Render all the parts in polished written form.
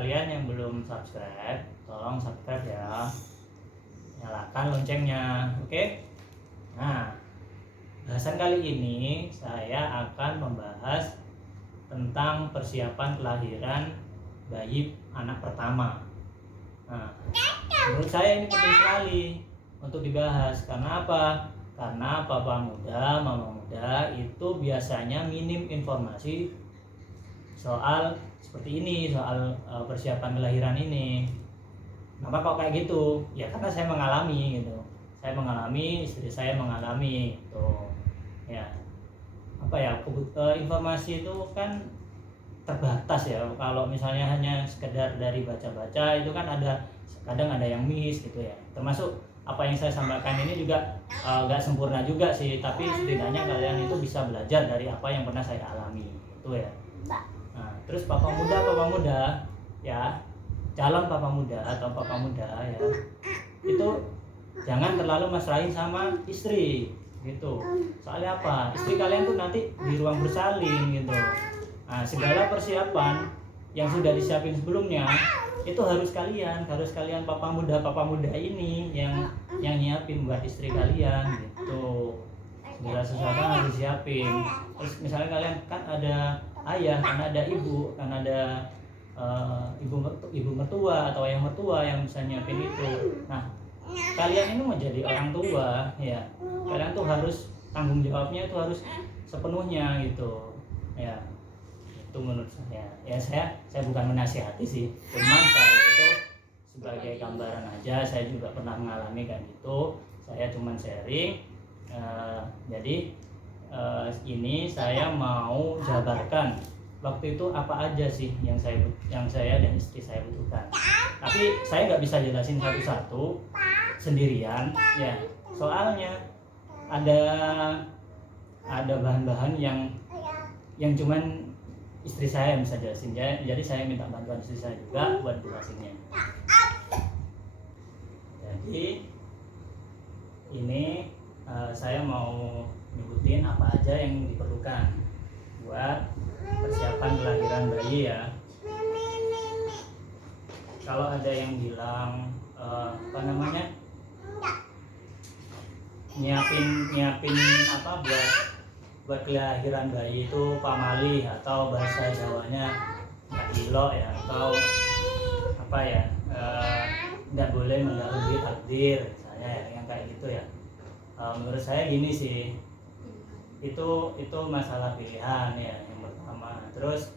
kalian yang belum subscribe, tolong subscribe ya. Nyalakan loncengnya, oke? Nah, bahasan kali ini saya akan membahas tentang persiapan kelahiran bayi anak pertama. Nah, menurut saya ini penting sekali untuk dibahas. Karena apa? Karena papa muda, mama muda itu biasanya minim informasi soal seperti ini, soal persiapan kelahiran ini. Kenapa kok kayak gitu? Ya karena saya mengalami gitu. Saya mengalami, istri saya mengalami gitu. Ya. Apa ya? Informasi itu kan terbatas ya. Kalau misalnya hanya sekedar dari baca-baca itu kan kadang ada yang miss gitu ya. Termasuk apa yang saya sampaikan ini juga nggak sempurna juga sih, tapi setidaknya kalian itu bisa belajar dari apa yang pernah saya alami itu ya. Nah, terus papa muda ya, calon papa muda atau papa muda ya, itu jangan terlalu mesrain sama istri gitu. Soalnya apa? Istri kalian tuh nanti di ruang bersalin gitu. Nah, segala persiapan yang sudah disiapin sebelumnya itu harus kalian papa muda ini yang nyiapin buat istri kalian gitu. Segala sesuatu harus disiapin. Terus misalnya kalian kan ada ayah, kan ada ibu, kan ada ibu mertua atau ayah mertua yang bisa nyiapin itu. Nah, kalian ini menjadi orang tua ya, kalian tuh harus tanggung jawabnya itu harus sepenuhnya gitu ya. Itu menurut saya ya, saya bukan menasihati sih, cuman saya itu sebagai gambaran aja. Saya juga pernah mengalami kayak gitu, saya cuman sharing. Jadi ini saya mau jabarkan waktu itu apa aja sih yang saya dan istri saya butuhkan. Tapi saya nggak bisa jelasin satu-satu sendirian ya, soalnya ada bahan-bahan yang cuman istri saya yang bisa jelasin. Jadi saya minta bantuan istri saya juga buat jelasinnya. Jadi ini saya mau nyebutin apa aja yang diperlukan buat persiapan kelahiran bayi ya. Kalau ada yang bilang nyiapin apa buat kelahiran bayi itu pamali atau bahasa Jawanya nggak ilo ya, atau apa ya, nggak boleh mendahului takdir misalnya ya, yang kayak gitu ya. Menurut saya gini sih, itu masalah pilihan ya, yang pertama. Terus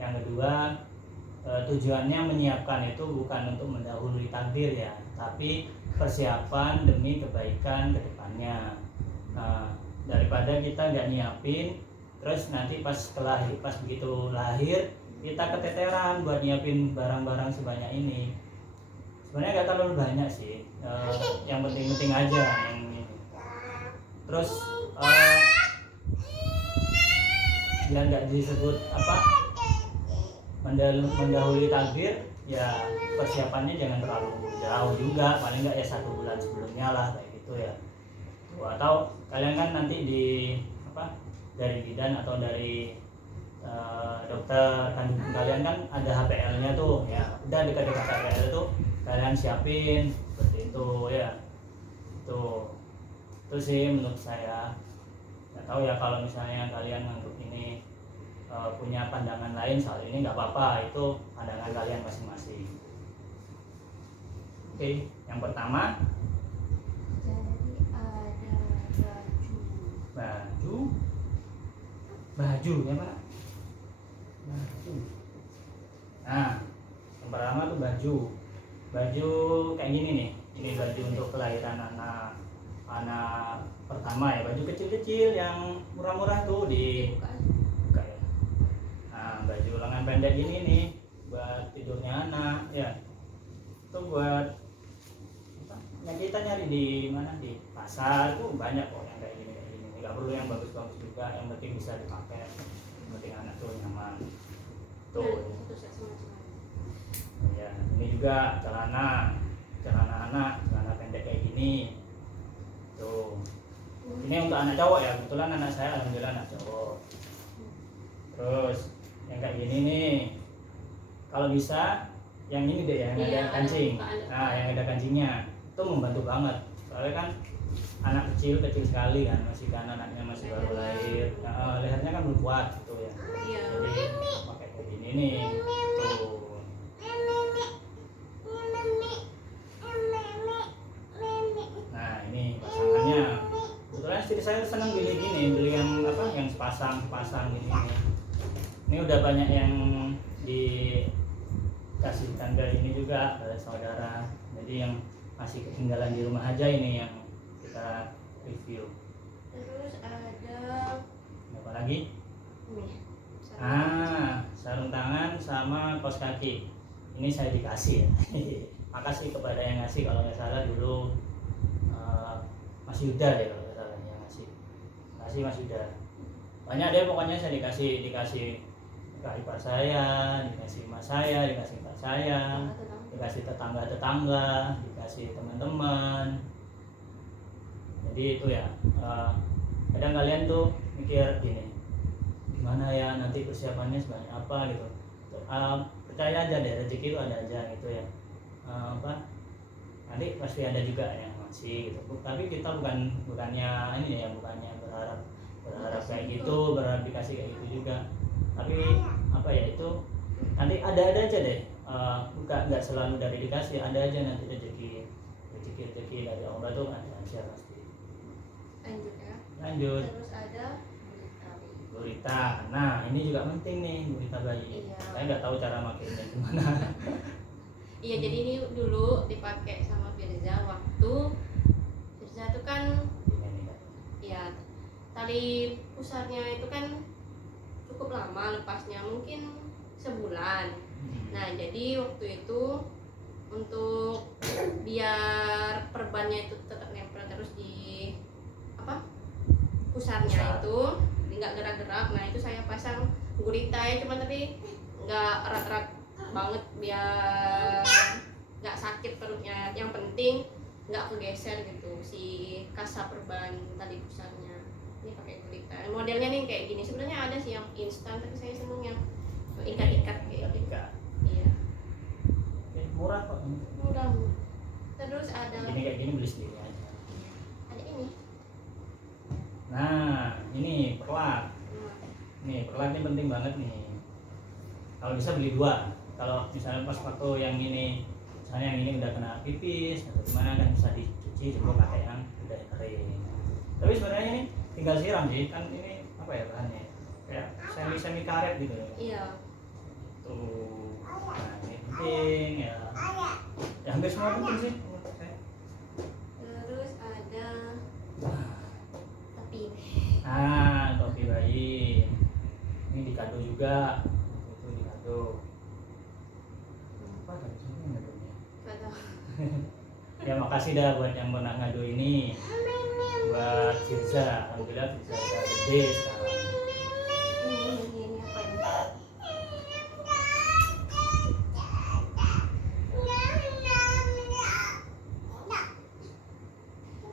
yang kedua, tujuannya menyiapkan itu bukan untuk mendahului takdir ya, tapi persiapan demi kebaikan ke depannya. Daripada kita nggak nyiapin terus nanti pas begitu lahir kita keteteran buat nyiapin barang-barang sebanyak ini. Sebenarnya nggak terlalu banyak sih, yang penting-penting aja yang ini. Terus biar nggak disebut apa mendahului takdir ya, persiapannya jangan terlalu jauh juga, paling nggak ya 1 bulan sebelumnya lah kayak gitu ya. Atau kalian kan nanti dari bidan atau dari dokter kandungan kalian kan ada HPL-nya tuh ya, udah dekat-dekat HPL itu kalian siapin seperti itu ya. Itu sih menurut saya. Nggak tahu ya kalau misalnya kalian menganggap ini punya pandangan lain soal ini, nggak apa-apa, itu pandangan kalian masing-masing. Oke, yang pertama baju ya Pak. Nah, yang pertama tuh baju kayak gini nih. Ini baju untuk kelahiran anak pertama ya, baju kecil-kecil yang murah-murah tuh di buka ya. Nah, baju lengan pendek gini nih buat tidurnya anak ya. Itu buat yang kita nyari di mana, di pasar tuh banyak kok yang kayak gini. Nggak perlu yang bagus-bagus juga, yang penting bisa dipakai, yang penting anak tuh nyaman tuh ya. Ini juga celana anak, celana pendek kayak gini tuh. Ini untuk anak cowok ya, kebetulan anak saya alhamdulillah anak cowok. Terus yang kayak gini nih, kalau bisa yang ini deh, yang Iya, ada kancing. ada. Nah, yang ada kancingnya itu membantu banget. Soalnya kan anak kecil sekali kan, masih kan anaknya masih baru lahir. Nah, lehernya kan belum kuat gitu ya. Iya. Jadi pakai kayak gini nih. Tuh. Nah, ini pasangannya. Kebetulan istri saya senang gini-gini, beli yang apa? Yang sepasang gini. Ini udah banyak yang dikasihkan ke ini juga ke saudara. Jadi yang masih ketinggalan di rumah aja ini yang kita review. Terus ada Apa lagi? ini. Sarung tangan sama kaos kaki. Ini saya dikasih ya. Makasih kepada yang ngasih, kalau nggak salah dulu Mas Yuda deh kalau nggak salah yang ngasih. Makasih Mas Yuda. Banyak deh pokoknya saya dikasih kakak ipar saya, dikasih emak saya, dikasih kakak saya, dikasih tetangga, dikasih teman-teman. Jadi itu ya, kadang kalian tuh mikir gini, gimana ya nanti persiapannya sebanyak apa gitu. Percaya aja deh, rezeki itu ada aja gitu ya. Nanti pasti ada juga yang ngasih gitu. Tapi kita bukannya ini ya, bukannya berharap kayak gitu, berharap dikasih kayak gitu juga. Tapi apa ya, itu nanti ada aja deh. Nggak selalu dari dikasih, ada aja nanti rezeki dari Allah tuh ada aja pasti. Lanjut. Terus ada gurita. Nah, ini juga penting nih, gurita bayi. Iya. Saya nggak tahu cara makainya gimana. Iya, jadi ini dulu dipakai sama Firza waktu Firza tuh kan ya tali pusarnya itu kan cukup lama lepasnya, mungkin sebulan. Nah, jadi waktu itu untuk biar perbannya itu tetap nempel terus di pusarnya itu nggak gerak-gerak. Nah, itu saya pasang gurita ya, cuma tapi nggak erat-erat banget biar nggak sakit perutnya. Yang penting nggak kegeser gitu si kasa perban tali pusarnya. Ini pakai gurita. Modelnya nih kayak gini. Sebenarnya ada sih yang instan, tapi saya seneng yang ikat-ikat kayak gitu. Iya. Murah kok. Murah. Terus ada Ini kayak gini beli sendiri aja. ada ini. Nah, ini perlak. Nih, perlak ini penting banget nih. Kalau bisa beli 2. Kalau misalnya pas waktu yang ini, misalnya yang ini udah kena pipis atau gimana, kan bisa dicuci coba pakai yang udah kering. Tapi sebenarnya ini tinggal siram sih, kan ini apa ya bahannya? Kayak semi karet gitu ya. Iya. Tuh. Nah, ini penting ya. Ya hampir semua penting sih. Terus ada topi. Topi bayi. Ini dikado juga. Itu dikado. Apa dari sini ngadonya? Nggak tahu. Ya makasih dah buat yang pernah ngado ini. Buat Firza, alhamdulillah Firza udah gede sekarang. Ini apa ini?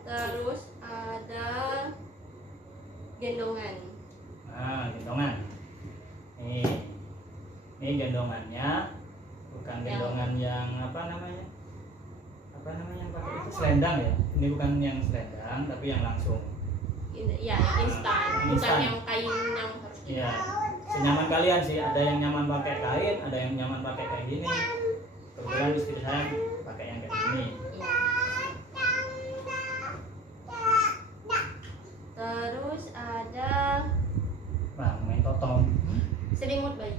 Terus ada gendongan. Gendongan. Ini gendongannya, bukan gendongan yang apa namanya yang pakai itu selendang ya. Ini bukan yang selendang, tapi yang langsung. Ya, yang instan, bukan instan. yang kain yang harus Iya. Senyaman kalian sih. Ada yang nyaman pakai kain, ada yang nyaman pakai kayak gini. Kebetulan istri saya pakai yang kayak gini. Iya. Terus ada Main totong. selimut bayi.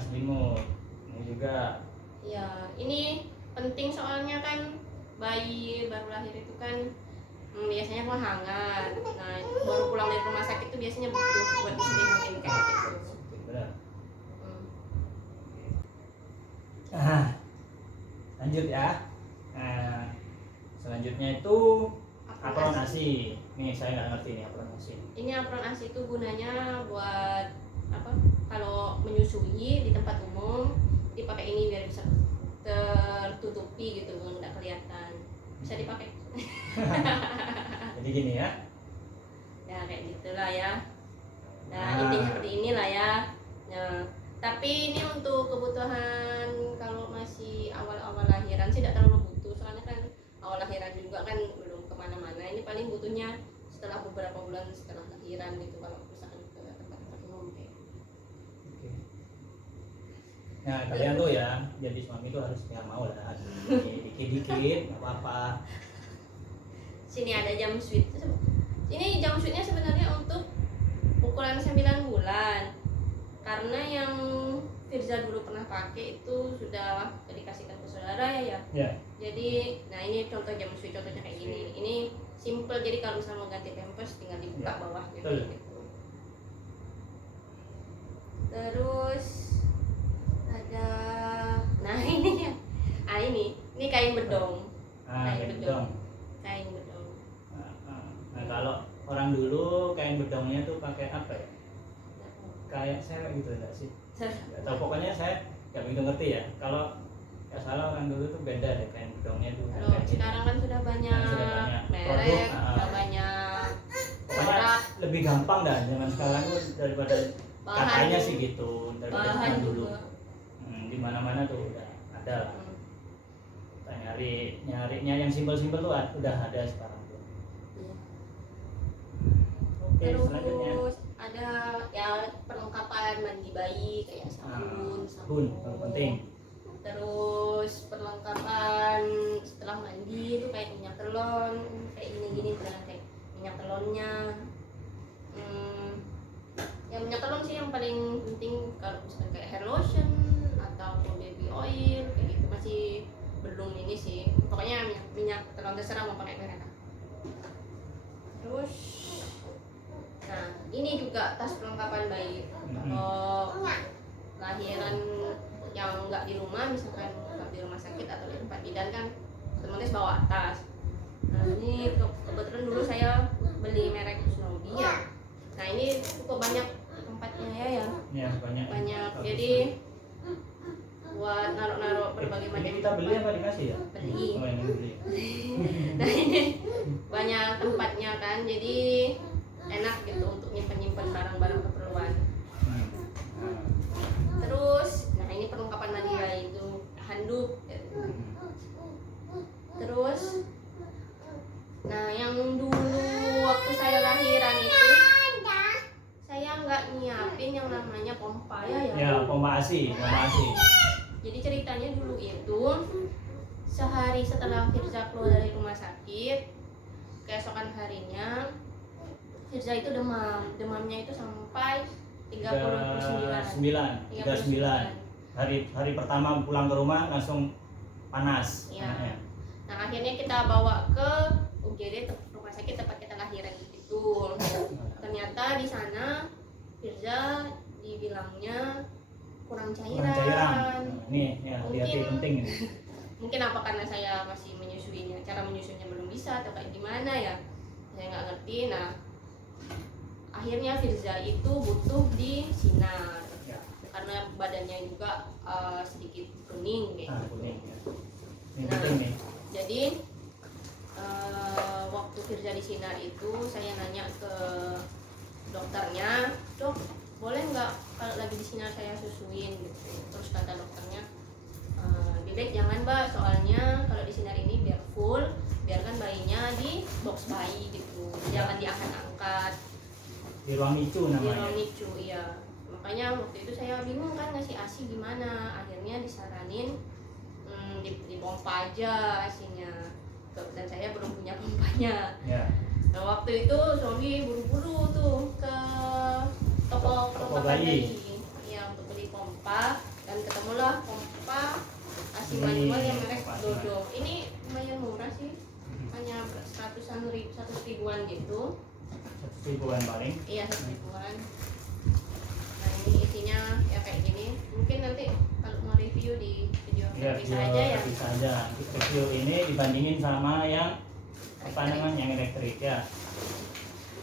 Selimut. Ini juga. Ya, ini penting soalnya kan bayi baru lahir itu kan biasanya hangat. Nah, baru pulang dari rumah sakit itu biasanya butuh buat diselimutin kayak gitu. Benar. Hmm. Lanjut ya. Selanjutnya itu apron ASI. Nih saya nggak ngerti nih apron ASI. Ini apron ASI itu gunanya buat apa? Kalau menyusui di tempat umum dipakai ini biar bisa tertutupi gitu, nggak kelihatan. Bisa dipakai. Jadi gini ya. Ya kayak gitulah ya. Nah, intinya seperti inilah ya. Nah, Tapi ini untuk kebutuhan kalau masih awal-awal lahiran sih tidak terlalu butuh, soalnya kan awal lahiran juga kan belum kemana-mana. Ini paling butuhnya setelah beberapa bulan setelah lahiran gitu, kalau misalkan ke tempat-tempat umum kayak. Oke. Nah kalian tuh ya jadi suami tuh harus ya mau lah, dikit-dikit nggak apa-apa. Sini ada jam sweet. Ini jam sweetnya sebenarnya untuk ukuran 9 bulan. Karena yang Firza dulu pernah pakai itu sudah dikasihkan ke saudara ya. Ya. Jadi, nah ini contoh jam sweet, contohnya kayak gini. Ini simple, jadi kalau misalnya mau ganti pampers tinggal dibuka Ya. bawahnya Betul. gitu. Terus ada, nah ini ya, ini kain bedong. Kain bedong. Kain bedong. Nah kalau orang dulu kain bedongnya tuh pakai apa ya? Kayak cewek gitu enggak sih? Atau pokoknya saya nggak begitu ngerti ya. Kalau nggak salah orang dulu tuh beda deh kain bedongnya tuh. Kalau sekarang kan sudah banyak merek, sudah banyak pokoknya corak, lebih gampang dah zaman sekarang tuh daripada bahan katanya sih gitu daripada bahan zaman dulu. juga. Di mana-mana tuh udah ada lah. Kita nyarinya yang simpel-simpel tuh udah ada sekarang tuh. Iya. Oke, selanjutnya. Terus ada ya perlengkapan mandi bayi kayak sabun, Sabun yang penting. Terus perlengkapan setelah mandi itu kayak minyak telon, kayak gini-gini dengan kayak minyak telonnya. Ya minyak telon sih yang paling penting, kalau misalnya kayak hair lotion atau baby oil kayak gitu masih belum ini sih. Pokoknya minyak telon terserah mau pakai merek apa. Terus nah ini juga tas perlengkapan bayi. Kalau lahiran yang nggak di rumah, misalkan nggak di rumah sakit atau di tempat bidan kan otomatis bawa tas. Nah ini kebetulan dulu saya beli merek Snowy ya. Nah ini cukup banyak tempatnya ya. Ya banyak. Bagus. Jadi buat naruh-naruh berbagai Ini macam. kita beli apa dikasih ya? Beli. Oh, ini beli. Nah ini banyak tempatnya kan, jadi enak gitu untuk nyimpen barang-barang keperluan. Terus nah ini perlengkapan mandi bayi itu handuk gitu. Terus nah yang dulu waktu saya lahiran itu saya nggak nyiapin yang namanya pompa ya. Ya pompa ASI. Jadi ceritanya dulu itu sehari setelah Firza keluar dari rumah sakit, keesokan harinya Firza itu demamnya itu sampai 39. Hari pertama pulang ke rumah langsung panas. Ya. Nah akhirnya kita bawa ke UGD rumah sakit tempat kita lahiran itu. Ternyata di sana Firza dibilangnya kurang cairan. Ini ya hati-hati penting ini. Mungkin apa karena saya masih menyusuinya, cara menyusuinya belum bisa atau kayak gimana ya, saya nggak ngerti. Nah akhirnya Firza itu butuh di sinar Ya. karena badannya juga sedikit kuning kayak gitu. Kuning ya. Ini penting nih. Jadi waktu Firza di sinar itu saya nanya ke dokternya, dok boleh nggak kalau lagi di sinar saya susuin gitu. Terus kata dokternya, Bebek jangan mbak, soalnya kalau di sinar ini biar full, biarkan bayinya di box bayi gitu, jangan diangkat-angkat Di ruang NICU di namanya. ruang NICU. Iya, makanya waktu itu saya bingung kan ngasih ASI gimana. Akhirnya disaranin di pompa aja ASInya, dan saya belum punya pompanya. Ya. Nah waktu itu suami buru-buru tuh ke toko bayi ya untuk beli pompa, dan ketemulah pompa ASI manual yang merek Dodo. Ini lumayan murah sih, hanya 100 ribuan gitu. 100 ribuan paling. Iya 100 ribuan. Nah ini isinya ya kayak gini. Mungkin nanti kalau mau review di video Ya, bisa aja ya. Bisa aja. Review ini dibandingin sama yang apa namanya yang elektrik ya.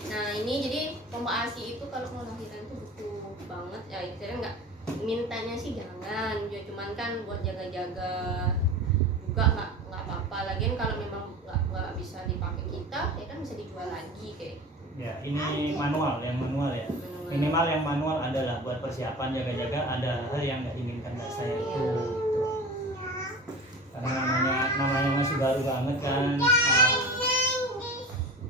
Nah ini jadi pompa ASI itu kalau mau lahiran tuh butuh banget ya. Saya nggak mintanya sih jangan, ya cuman kan buat jaga-jaga juga nggak apa-apa. Lagian kalau memang nggak bisa dipakai kita, ya kan bisa dijual lagi kayak. Ya ini manual, yang manual ya. Manual. minimal yang manual adalah buat persiapan jaga-jaga ada hal yang nggak diinginkan dari saya itu Iya. gitu. Karena namanya masih baru banget kan.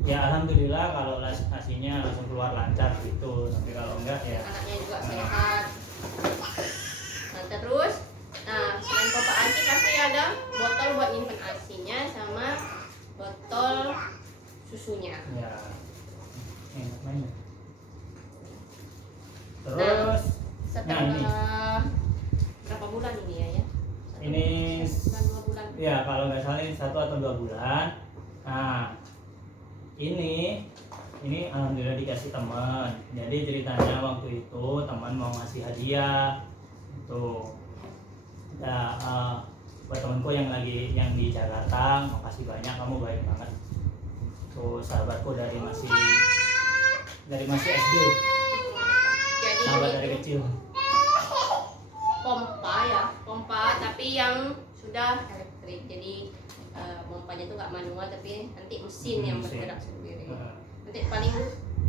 Ya alhamdulillah kalau asinya langsung keluar lancar gitu, tapi kalau enggak ya Anaknya juga sehat. Nah terus, selain pompa ASI pasti ada botol buat nyimpen ASInya sama botol susunya. ya enak mainnya. Terus Setelah ini. berapa bulan ini ya? Ini 2 bulan. ya kalau nggak salah ini 1 atau 2 bulan. Nah ini alhamdulillah dikasih teman. Jadi ceritanya waktu itu teman mau ngasih hadiah tuh. Ya, buat temanku yang di Jakarta, makasih banyak, kamu baik banget. Tuh sahabatku dari masih SD, Jadi sahabat ini dari tuh kecil. pompa tapi yang sudah elektrik. Jadi pompanya tuh nggak manual tapi nanti mesin yang Mesin. bergerak sendiri. Nah, Nanti paling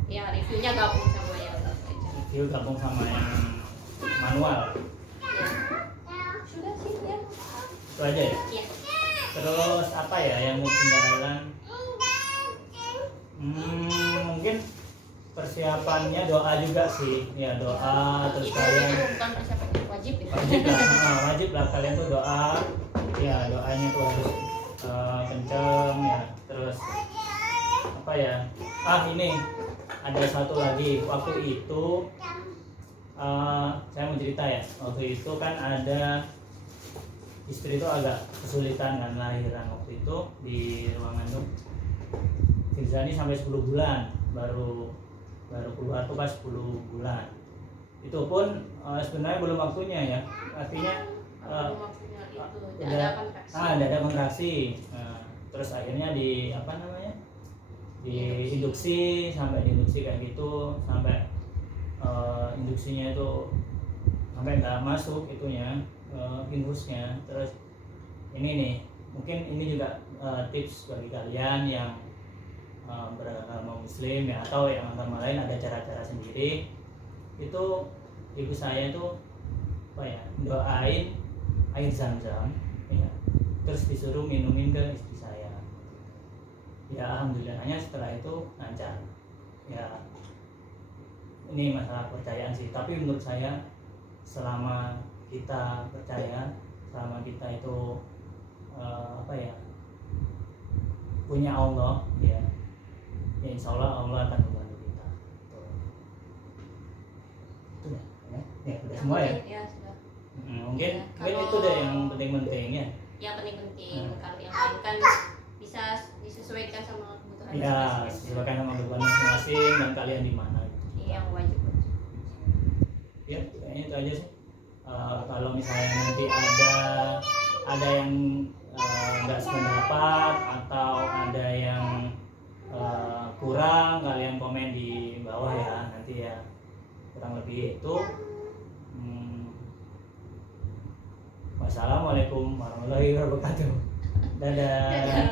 ya reviewnya gabung sama yang aja. Review gabung sama yang manual. Ya. Sudah sih ya. Itu aja ya. Iya. Terus apa ya yang mau ketinggalan? Mungkin persiapannya doa juga sih. Ya doa terus Itu kalian bukan persiapan wajib ya. wajib lah kalian tuh doa. Ya doanya tuh harus kenceng ya. Terus apa ya? Ini ada satu lagi. Waktu itu saya mau cerita ya. Waktu itu kan ada istri itu agak kesulitan kan lahiran waktu itu di ruangan tuh. Firzani sampai 10 bulan baru keluar tuh pas 10 bulan. Itu pun sebenarnya belum waktunya ya. Artinya Maksudnya itu udah ada ada kontraksi. Terus akhirnya di induksi sampai diinduksi kayak gitu sampai induksinya itu sampai nggak masuk itunya infusnya. Terus ini nih mungkin ini juga tips bagi kalian yang beragama Muslim ya atau yang agama lain ada cara-cara sendiri. Itu ibu saya itu doain air zam-zam ya, terus disuruh minumin ke istri saya. Ya alhamdulillahnya setelah itu lancar ya. Ini masalah kepercayaan sih, tapi menurut saya selama kita percaya, selama kita itu punya Allah ya insya Allah akan membantu kita. Itu ya udah semua ya. Ya sudah. Mungkin Kalau- itu deh yang penting-penting ya. Yang penting kalau yang lain kan bisa disesuaikan sama kebutuhan Ya masing-masing. silakan sama kebutuhan masing-masing dan kalian di mana gitu. Yang wajib. Ya kayaknya itu aja sih. Kalau misalnya nanti ada yang nggak sependapat atau ada yang kurang, kalian komen di bawah ya. Nanti ya kurang lebih itu. Wassalamualaikum warahmatullahi wabarakatuh. Dadah. Dadah.